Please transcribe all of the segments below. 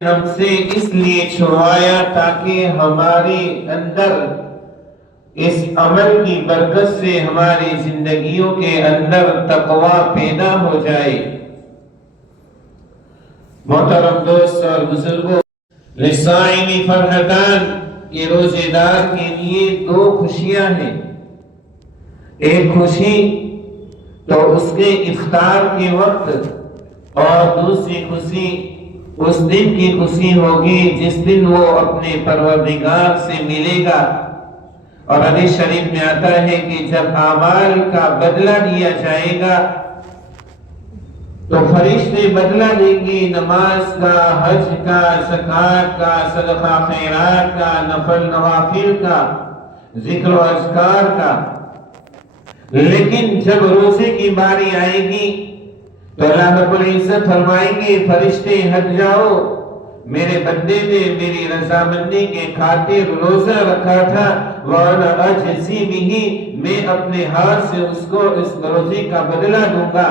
ہم سے اس لیے چھڑوایا تاکہ ہمارے اندر اس عمل کی برکت سے ہماری زندگیوں کے اندر تقوی پیدا ہو جائے۔ محترم دوست اور بزرگوں، للصائم فرحتان، کہ روزے دار کے لیے دو خوشیاں ہیں۔ ایک خوشی تو اس کے افطار کے وقت، اور دوسری خوشی اس دن کی خوشی ہوگی جس دن وہ اپنے پروردگار سے ملے گا۔ اور حدیث شریف میں آتا ہے کہ جب اعمال کا بدلہ دیا جائے گا تو فرشتے بدلہ دیں گے، نماز کا، حج کا، زکوٰۃ کا، صدقہ خیرات کا، نفل نوافل کا، ذکر و اذکار کا۔ لیکن جب روزے کی باری آئے گی تو اللہ رب العزت فرمائیں گے فرشتے ہٹ جاؤ، میرے بندے نے میری رضامندی کے خاطر روزہ رکھا تھا، وَأَنَا أَجْزِي بِهِ، میں اپنے ہاتھ سے اس کو اس روزے کا بدلہ دوں گا۔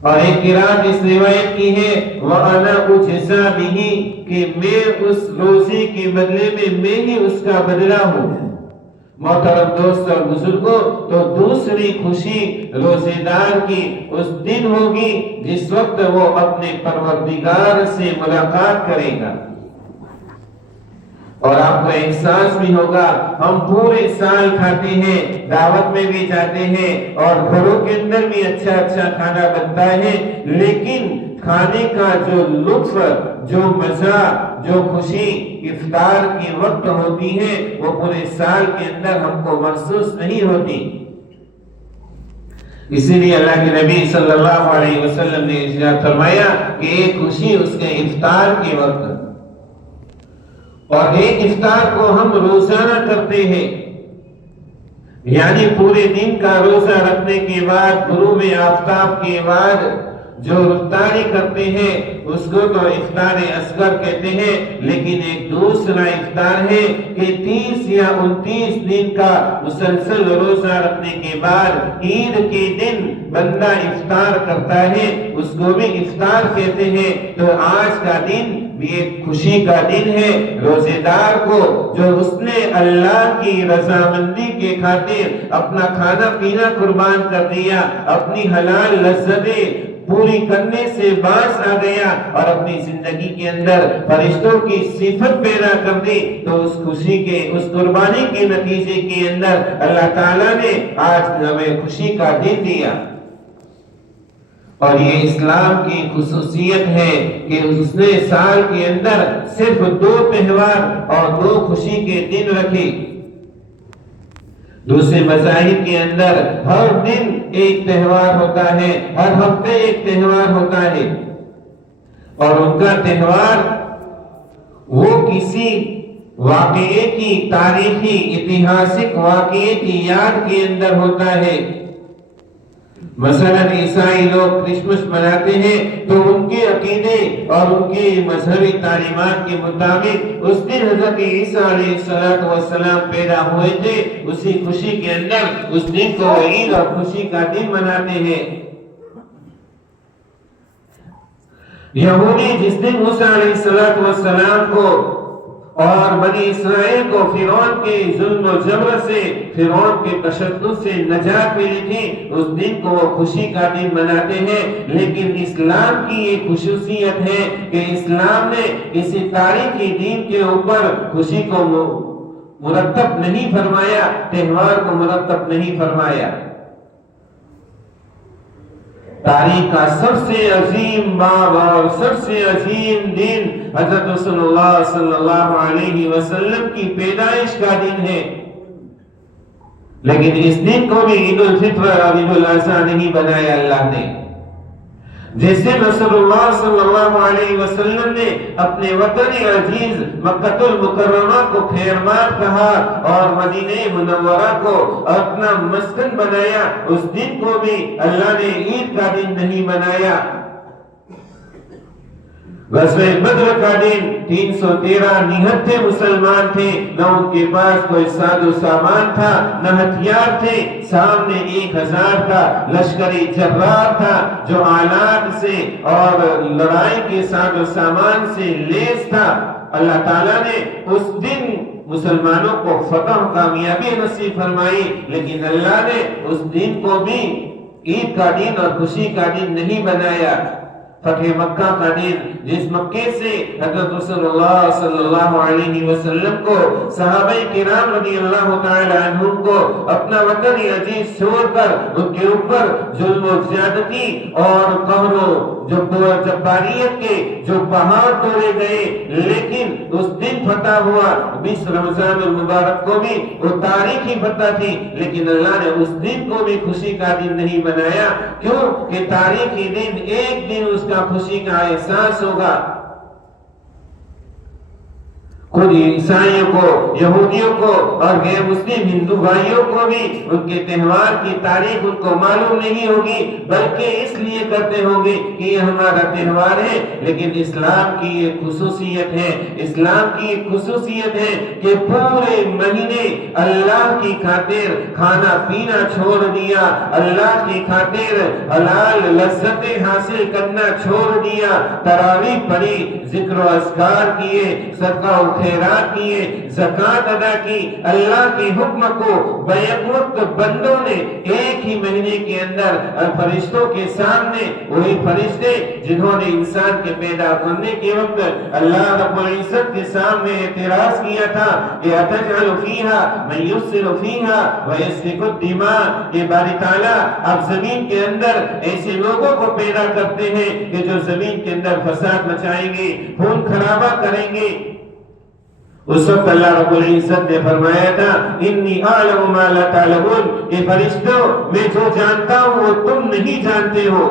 اور ایک قرات اس روایت کی ہے وَأَنَا أُجْزَى بِهِ، کہ میں اس روزے کے بدلے میں ہی اس کا بدلہ ہوں۔ محترم دوست اور بزرگوں، تو دوسری خوشی روزے دار کی اس دن ہوگی جس وقت وہ اپنے پروردگار سے ملاقات کرے گا۔ اور آپ کو احساس بھی ہوگا، ہم پورے سال کھاتے ہیں، دعوت میں بھی جاتے ہیں اور گھروں کے اندر بھی اچھا اچھا کھانا بنتا ہے، لیکن کھانے کا جو لطف، جو مزہ، جو خوشی افطار کے وقت ہوتی ہے وہ پورے سال کے اندر ہم کو محسوس نہیں ہوتی۔ اسی لیے اللہ کے نبی صلی اللہ علیہ وسلم نے ارشاد فرمایا کہ ایک خوشی اس کے افطار کے وقت، اور ایک افطار کو ہم روزانہ کرتے ہیں، یعنی پورے دن کا روزہ رکھنے کے بعد غروب آفتاب کے بعد جو افطاری کرتے ہیں اس کو تو افطار اصغر کہتے ہیں، لیکن ایک دوسرا افطار ہے کہ 30 یا 29 دن کا مسلسل روزہ رکھنے کے بعد عید کے دن بندہ افطار کرتا ہے، اس کو بھی افطار کہتے ہیں۔ تو آج کا دن بھی ایک خوشی کا دن ہے روزے دار کو، جو اس نے اللہ کی رضامندی کے خاطر اپنا کھانا پینا قربان کر دیا، اپنی حلال لذتیں پوری کرنے سے باز آ گیا اور اپنی زندگی کے اندر فرشتوں کی صفت پیدا کر دی، تو اس خوشی کے، اس قربانی کے نتیجے کے اندر اللہ تعالیٰ نے آج ہمیں خوشی کا دن دیا۔ اور یہ اسلام کی خصوصیت ہے کہ اس نے سال کے اندر صرف 2 تہوار اور 2 خوشی کے دن رکھے۔ دوسرے مذاہب کے اندر ہر دن ایک تہوار ہوتا ہے، ہر ہفتے ایک تہوار ہوتا ہے، اور ان کا تہوار وہ کسی واقعے کی، تاریخی اتہاسک واقعے کی یاد کے اندر ہوتا ہے۔ مثلا عیسائی لوگ کرسمس مناتے ہیں تو ان کے عقیدے اور ان کے مذہبی تعلیمات کے مطابق اس دن حضرت عیسیٰ علیہ السلام پیدا ہوئے تھے، اسی خوشی کے اندر اس دن کو عید اور خوشی کا دن مناتے ہیں۔ یہودی جس دن موسیٰ علیہ السلام کو اور بنی اسرائیل کو فرعون کے ظلم و جبر سے، فرعون کے تشدد سے نجات ملی تھی، اس دن کو وہ خوشی کا دن مناتے ہیں۔ لیکن اسلام کی یہ خصوصیت ہے کہ اسلام نے کسی تاریخی دین کے اوپر خوشی کو مرتب نہیں فرمایا، تہوار کو مرتب نہیں فرمایا۔ تاریخ کا سب سے عظیم باب اور سب سے عظیم دن حضرت رسول اللہ صلی اللہ علیہ وسلم کی پیدائش کا دن ہے، لیکن اس دن کو بھی عید الفطر اور عید الاضحیٰ نہیں بنایا اللہ نے۔ جس دن رسول اللہ صلی اللہ علیہ وسلم نے اپنے وطن عزیز مکہ المکرمہ کو خیرمات کہا اور مدینہ منورہ کو اپنا مسکن بنایا، اس دن کو بھی اللہ نے عید کا دن نہیں بنایا۔ غزوہ بدر کا دن 313 نہتے مسلمان تھے، نہ ان کے پاس کوئی ساز و سامان تھا، نہ ہتھیار تھے، سامنے 1000 کا لشکری جرار تھا جو آلات سے اور لڑائی کے ساز و سامان سے لیس تھا۔ اللہ تعالیٰ نے اس دن مسلمانوں کو فتح و کامیابی نصیب فرمائی، لیکن اللہ نے اس دن کو بھی عید کا دن اور خوشی کا دن نہیں بنایا۔ فتح مکہ کا دن، جس مکے سے حضرت رسول اللہ صلی اللہ علیہ وسلم کو صحابہ کرام رضی اللہ تعالی عنہم کو اپنا وطن عزیز چھوڑ کر ان کے اوپر ظلم و زیادتی اور قہر و جباریت کے جو پہاڑ توڑے گئے، لیکن اس دن فتح ہوا۔ 20 رمضان المبارک کو بھی وہ تاریخی فتح تھی، لیکن اللہ نے اس دن کو بھی خوشی کا دن نہیں بنایا۔ کیوں کہ تاریخی دن ایک دن اس کا خوشی کا احساس ہوگا۔ خود عیسائیوں کو، یہودیوں کو اور غیر مسلم ہندو بھائیوں کو بھی ان کے تہوار کی تاریخ ان کو معلوم نہیں ہوگی، بلکہ اس لیے کرتے ہوں گے کہ یہ ہمارا تہوار ہے۔ لیکن اسلام کی یہ خصوصیت ہے، اسلام کی یہ خصوصیت ہے کہ پورے مہینے اللہ کی خاطر کھانا پینا چھوڑ دیا، اللہ کی خاطر حلال لذتیں حاصل کرنا چھوڑ دیا، تراویح پڑھی، ذکر و اذکار کیے، صدقہ و خیرات کیے، زکوٰۃ ادا کی۔ اللہ کے حکم کو بیک وقت بندوں نے ایک ہی مہینے کے اندر فرشتوں کے سامنے، وہی فرشتے جنہوں نے انسان کے پیدا کرنے کے وقت اللہ رب العزت کے سامنے اعتراض کیا تھا کہ اتجعل فیہا من یفسد فیہا ویسفک الدماء، کہ باری تعالیٰ آپ زمین کے اندر ایسے لوگوں کو پیدا کرتے ہیں کہ جو زمین کے اندر فساد مچائیں گے، خون خرابہ کریں گے۔ اس وقت اللہ رب العزت نے فرمایا تھا انی اعلم ما لا تعلمون، کہ فرشتوں میں جو جانتا ہوں وہ تم نہیں جانتے ہو۔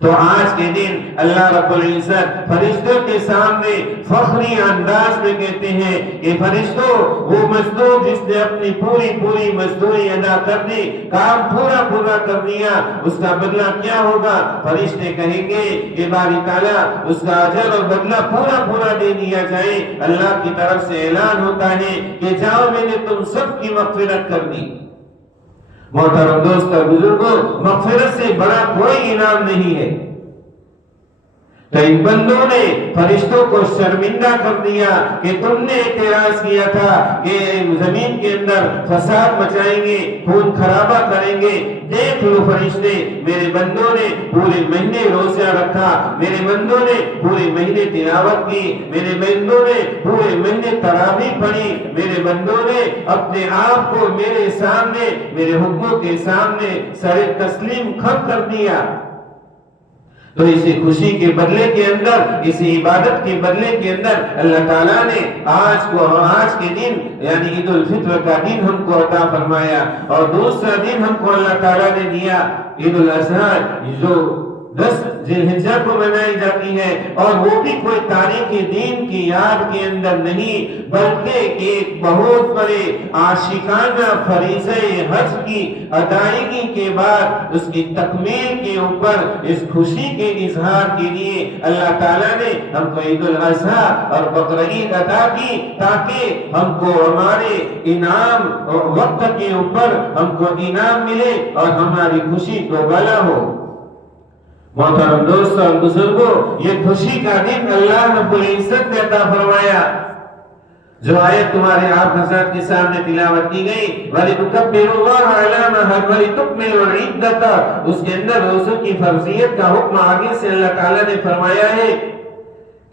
تو آج کے دن اللہ رب العزت فرشتوں کے سامنے فخری انداز میں کہتے ہیں کہ فرشتوں، وہ مزدور جس نے اپنی پوری مزدوری ادا کر دی، کام پورا کر دیا، اس کا بدلہ کیا ہوگا؟ فرشتے کہیں گے کہ باری تعالیٰ اس کا اجر اور بدلہ پورا دے دیا جائے۔ اللہ کی طرف سے اعلان ہوتا ہے کہ جاؤ، میں نے تم سب کی مغفرت کر دی۔ محترم دوست اور بزرگوں، مغفرت سے بڑا کوئی انعام نہیں ہے۔ تو ان بندوں نے فرشتوں کو شرمندہ کر دیا کہ تم نے اعتراض کیا تھا کہ زمین کے اندر فساد مچائیں گے، خون خرابہ کریں گے۔ دیکھ لو فرشتے، میرے بندوں نے پورے مہینے روزہ رکھا، میرے بندوں نے پورے مہینے تلاوت کی، میرے بندوں نے پورے مہینے تراویح پڑھی، میرے بندوں نے اپنے آپ کو میرے سامنے، میرے حکموں کے سامنے سر تسلیم خم کر دیا۔ تو اسی خوشی کے بدلے کے اندر، اسی عبادت کے بدلے کے اندر اللہ تعالیٰ نے آج کے دن یعنی عید الفطر کا دن ہم کو عطا فرمایا، اور دوسرا دن ہم کو اللہ تعالیٰ نے دیا عید الاضحیٰ، جو 10 ذی الحجہ کو منائی جاتی ہے، اور وہ بھی کوئی تاریخی دین کی یاد کے اندر نہیں، بلکہ ایک بہت بڑے عاشقانہ فریضہ حج کی ادائیگی کے بعد اس کی تکمیل کے اوپر اس خوشی کے اظہار کے لیے اللہ تعالیٰ نے ہم کو عید الاضحیٰ اور بقرعید عطا کی، تاکہ ہم کو ہمارے انعام وقت کے اوپر ہم کو انعام ملے اور ہماری خوشی دوبالا ہو۔ محترم دوست اور بزرگوں، یہ خوشی کا دن اللہ رب العزت نے عطا فرمایا۔ جو آیت تمہارے آپ حضرات کے سامنے تلاوت کی گئی، وَلِتُكَبِّرُوا اللَّهَ عَلَى مَا هَدَاكُمْ وَلِتُكْمِلُوا الْعِدَّةَ، اس کے اندر روزوں کی فرضیت کا حکم آگے سے اللہ تعالیٰ نے فرمایا ہے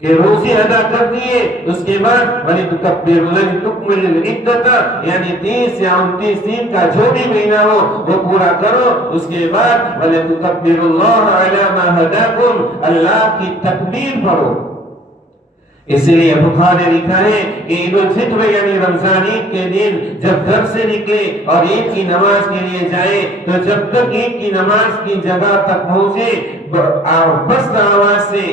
کہ روزے ادا کر دیے، اس کے بعد وَلِتُكَبِّرُوا وَلِتُكْمِلُوا الْعِدَّةَ، یعنی 30 یا 29 دن کا جو بھی مہینہ ہو وہ پورا کرو۔ اس کے بعد وَلِتُكَبِّرُوا اللَّهَ عَلَى مَا هَدَاكُمْ، اللہ کی تکبیر پڑھو۔ اس لیے بخاری نے لکھا ہے کہ عید الفطر یعنی رمضان عید کے دن جب گھر سے نکلے اور عید کی نماز کے لیے جائے، تو جب تک عید کی نماز کی جگہ تک پہنچے، پست آواز سے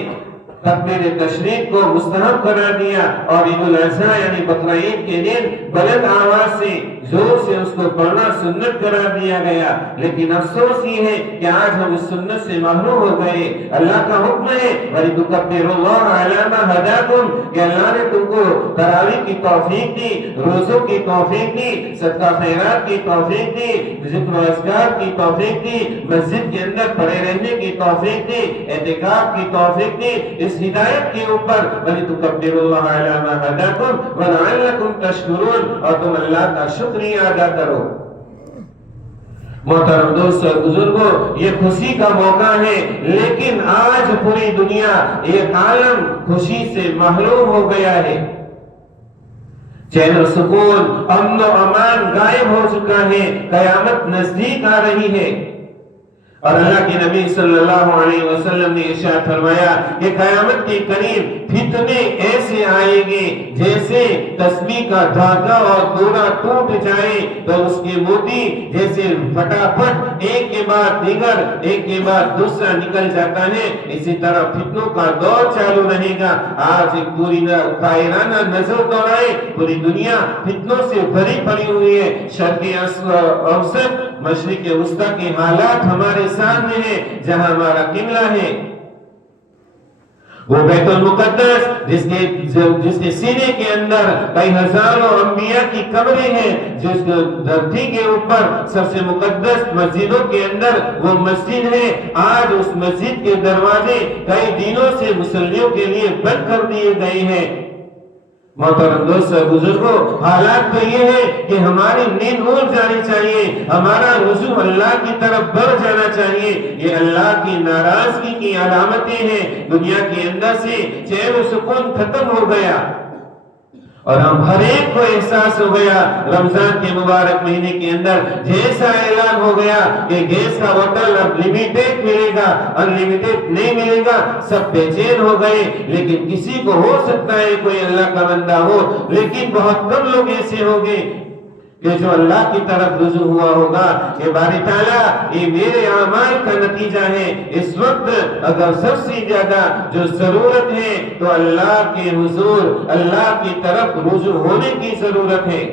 تکبیر تشریق کو مستحب قرار دیا اور عید الاضحیٰ یعنی بقرہ عید کے دن بلند آواز سے زور سے اس کو پڑھنا سنت قرار دیا گیا. لیکن افسوس یہ ہے کہ آج ہم اس سنت سے محروم ہو گئے. اللہ کا حکم ہے وَلِتُكَبِّرُوا اللَّهَ عَلَىٰ مَا هَدَاكُمْ کہ اللہ نے تم کو تراویح کی توفیق دی، روزوں کی توفیق دی، صدقہ خیرات کی توفیق دی، ذکر و اذکار کی توفیق دی، مسجد کے اندر پڑے رہنے کی توفیق دی، اعتکاف کی توفیق دی. اس ہدایت کے اوپر وَلِتُكَبِّرُوا اللَّهَ عَلَىٰ مَا هَدَاكُمْ وَلَعَلَّكُمْ تَشْكُرُونَ اور تم اللہ کا شکریہ ادا کرو. محترم دوست اور بزرگوں، یہ خوشی کا موقع ہے، لیکن آج پوری دنیا ایک عالم خوشی سے محروم ہو گیا ہے. چین و سکون، امن و امان غائب ہو چکا ہے. قیامت نزدیک آ رہی ہے اور اللہ کے نبی صلی اللہ علیہ وسلم نے ارشاد فرمایا کہ قیامت کے قریب فتنے ایسے آئیں گے جیسے تسبیح کا دھاگا اور ڈورا ٹوٹ جائے تو اس کے موتی جیسے فٹافٹ ایک کے بعد دیگر ایک کے بعد دوسرا نکل جاتا ہے، اسی طرح فتنوں کا دور چالو رہے گا. آج ایک پوری کائنانہ نظر دوڑائے، پوری دنیا فتنوں سے بھری پڑی ہوئی ہے. شرق اوسط مشرق وسطی کے حالات ہمارے سامنے ہے. جہاں ہمارا قبلہ ہے وہ بیت المقدس جس کے سینے کے اندر کئی ہزاروں انبیاء کی قبریں ہیں، جس دھرتی کے اوپر سب سے مقدس مسجدوں کے اندر وہ مسجد ہے. آج اس مسجد کے دروازے کئی دنوں سے مسلمانوں کے لیے بند کر دیے گئے ہیں. محترم دوست اور بزرگوں، حالات تو یہ ہے کہ ہماری نیند اڑ جانی چاہیے، ہمارا رجوع اللہ کی طرف بڑھ جانا چاہیے. یہ اللہ کی ناراضگی کی علامتیں ہیں. دنیا کے اندر سے چین و سکون ختم ہو گیا اور ہم ہر ایک کو احساس ہو گیا رمضان کے مبارک مہینے کے اندر جیسا اعلان ہو گیا کہ گیس کا بوتل اب لمیٹڈ ملے گا، ان لمیٹڈ نہیں ملے گا. سب بے چین ہو گئے. لیکن کسی کو ہو سکتا ہے کوئی اللہ کا بندہ ہو، لیکن بہت کم لوگ ایسے ہوں گے کہ جو اللہ کی طرف رجوع ہوا ہوگا کہ باری تعالیٰ یہ میرے اعمال کا نتیجہ ہے. اس وقت اگر سب سے زیادہ جو ضرورت ہے تو اللہ کے حضور، اللہ کی طرف رجوع ہونے کی ضرورت ہے.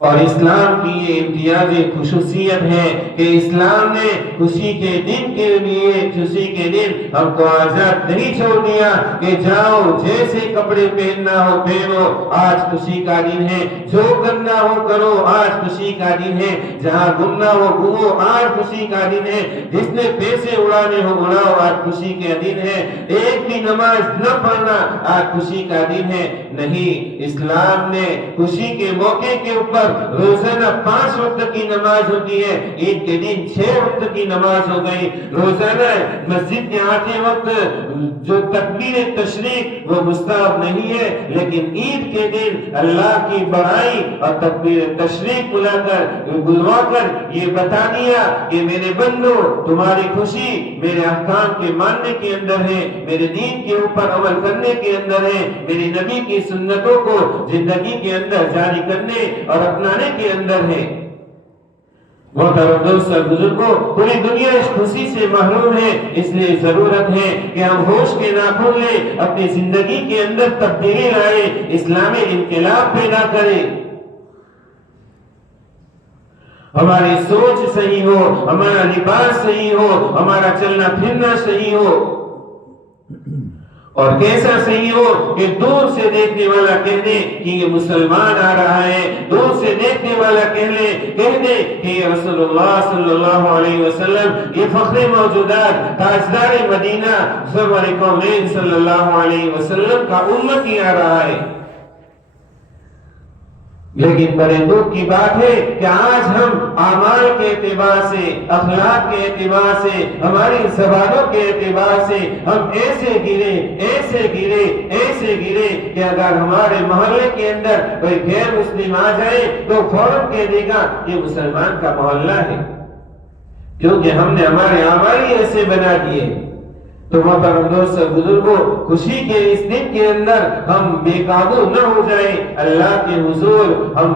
اور اسلام کی یہ امتیازی خصوصیت ہے کہ اسلام نے خوشی کے دن کے لیے، خوشی کے دن ہم کو آزاد نہیں چھوڑ دیا کہ جاؤ جیسے کپڑے پہننا ہو پہنو، آج خوشی کا دن ہے. جو کرنا ہو کرو، آج خوشی کا دن ہے. جہاں گھومنا ہو گھومو، آج خوشی کا دن ہے. جس نے پیسے اڑانے ہو اڑاؤ، آج خوشی کا دن ہے. ایک بھی نماز نہ پڑھنا آج خوشی کا دن ہے. نہیں، اسلام نے خوشی کے موقع کے اوپر روزانہ 5 وقت کی نماز ہوتی ہے. عید کے دن 6 وقت کی نماز ہو گئی. روزانہ مسجد کے آتے وقت جو تکبیر تشریق وہ مستحب نہیں ہے، لیکن عید کے دن اللہ کی بڑائی اور تکبیر تشریق بلوا کر یہ بتا دیا کہ میرے بندو تمہاری خوشی میرے احکام کے ماننے کے اندر ہے، میرے دین کے اوپر عمل کرنے کے اندر ہے، میری نبی کی سنتوں کو زندگی کے اندر جاری کرنے اور اپنانے کے اندر ہے. محترم دوست اور بزرگوں، پوری دنیا اس خوشی سے محروم ہے. اس لیے ضرورت ہے کہ ہم ہوش کے ناخن لیں، اپنی زندگی کے اندر تبدیلی لائیں، اسلامی انقلاب پیدا کریں. ہماری سوچ صحیح ہو، ہمارا لباس صحیح ہو، ہمارا چلنا پھرنا صحیح ہو. اور کیسا صحیح ہو کہ دور سے دیکھنے والا کہہ دے کہ یہ مسلمان آ رہا ہے، دور سے دیکھنے والا کہہ دے کہ یہ رسول اللہ صلی اللہ علیہ وسلم، یہ فخر موجودات تاجدار مدینہ سرور کونین صلی اللہ علیہ وسلم کا امتی آ رہا ہے. لیکن بڑے دکھ کی بات ہے کہ آج ہم اعمال کے اعتبار سے، اخلاق کے اعتبار سے، ہماری زبانوں کے اعتبار سے ہم ایسے گرے کہ اگر ہمارے محلے کے اندر کوئی غیر مسلم آ جائے تو فوراً کہہ دے گا یہ مسلمان کا محلہ ہے، کیونکہ ہم نے ہمارے اعمال ہی ایسے بنا دیے. تو محترم دوست بزرگوں، خوشی کے اس دن کے اندر ہم بے قابو نہ ہو جائیں، اللہ کے حضور ہم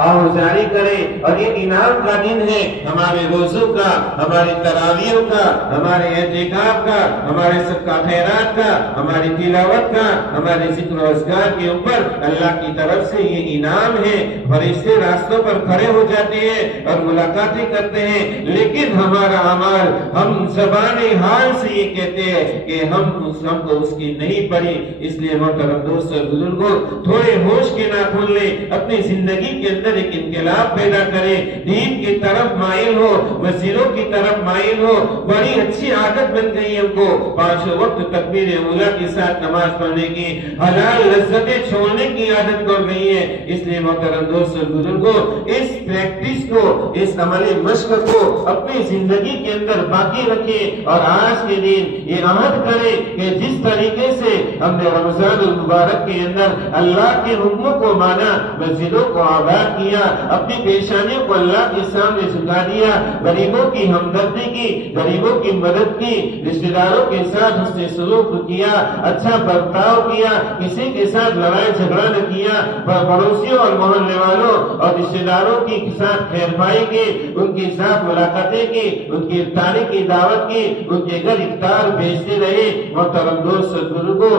آہوزاری کریں، اور یہ انعام کا دن ہے ہمارے روزوں کا، ہماری تراویحوں کا، ہمارے اعتکاف کا، ہمارے صدقہ خیرات کا، ہماری تلاوت کا، ہمارے ذکر و اذکار کے اوپر اللہ کی طرف سے یہ انعام ہے۔ فرشتے راستوں پر کھڑے ہو جاتے ہیں اور ملاقاتیں کرتے ہیں، لیکن ہمارا اعمال، ہم زبان حال سے یہ کہتے ہیں کہ ہم کو اس کی نہیں پڑی۔ اس لیے محترم دوست اور بزرگوں، تھوڑے ہوش کے ناخن لیں، اپنی زندگی کے اندر ایک انقلاب پیدا کریں، دین کی طرف مائل ہو، مسجدوں کی طرف مائل ہو۔ بڑی اچھی عادت بن گئی ہم کو 5 وقت تکبیر اولیٰ کے ساتھ نماز پڑھنے کی، حلال لذتیں چھوڑنے کی عادت بن گئی ہے۔ اس لیے محترم دوست اور بزرگوں، اس پریکٹس کو، اس عملی مشق کو اپنی زندگی کے اندر باقی رکھیں، اور آج کے دن یہ عہد کریں کہ جس طریقے سے ہم نے رمضان المبارک کے اندر اللہ کے حکموں کو مانا، مسجدوں کو آباد کیا، اپنی پیشانیوں کو اللہ کے سامنے جھکا دیا، غریبوں کی ہمدردی کی، غریبوں کی مدد کی، رشتہ داروں کے ساتھ حسن سلوک کیا، اچھا برتاؤ کیا، کسی کے ساتھ لڑائی جھگڑا نہ کیا، پڑوسیوں اور محلے والوں اور رشتہ داروں کے ساتھ خیر خواہی کی، ان کے ساتھ ملاقاتیں کی، ان کی افطاری کی دعوت کی، ان کے گھر افطار بھیجتے رہے۔ محترم دوست اور بزرگوں،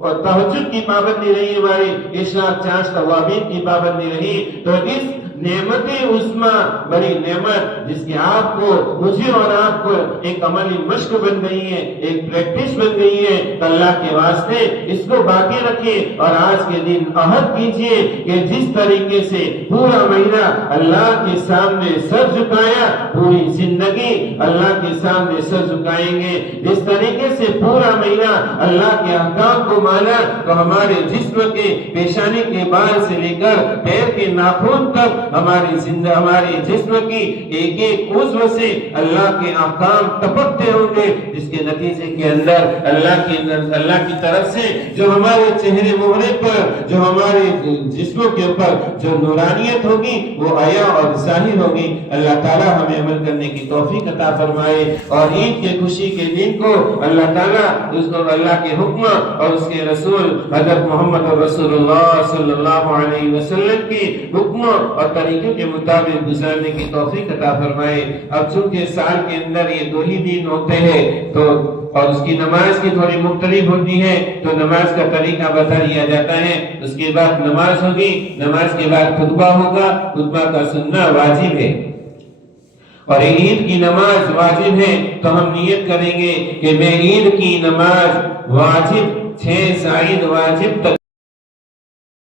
اور تہجد کی پابندی رہی، ہماری اشراق چانس توابین کی پابندی رہی، تو اس نعمت عظمیٰ، بڑی نعمت جس کی آپ کو، مجھے اور آپ کو ایک عملی مشق بن گئی ہے، ایک پریکٹس بن گئی ہے، تو اللہ کے واسطے اس کو باقی رکھیں، اور آج کے دن عہد کیجئے کہ جس طریقے سے پورا مہینہ اللہ کے سامنے سر جھکایا، پوری زندگی اللہ کے سامنے سر جھکائیں گے۔ جس طریقے سے پورا مہینہ اللہ کے احکام کو مانا، تو ہمارے جسم کے پیشانی کے بال سے لے کر پیر کے ناخن تک ہماری جسم کی ایک ایک عضو سے اللہ کے احکام ٹپکتے ہوں گے، جس کے نتیجے کے اندر اللہ کی طرف سے جو ہمارے چہرے مہرے پر، جو ہمارے جسموں کے اوپر جو نورانیت ہوگی، وہ عیا اور ظاہر ہوگی۔ اللہ تعالیٰ ہمیں عمل کرنے کی توفیق عطا فرمائے، اور عید کے خوشی کے دن کو اللہ تعالیٰ اس کو اللہ کے حکم اور اس کے رسول حضرت محمد رسول اللہ صلی اللہ علیہ وسلم کی حکم اور طریقے کے مطابق گزارنے کی توفیق عطا فرمائے۔ اب چونکہ سال کے اندر یہ 2 ہی دن ہوتے ہیں، تو اور اس کی نماز کی تھوڑی مختلف ہوتی ہے، تو نماز کا طریقہ بتا دیا جاتا ہے۔ اس کے بعد نماز ہوگی، نماز کے بعد خطبہ ہوگا، خطبہ کا سننا واجب ہے، اور عید کی نماز واجب ہے۔ تو ہم نیت کریں گے کہ میں عید کی نماز واجب 6 زائد واجب تک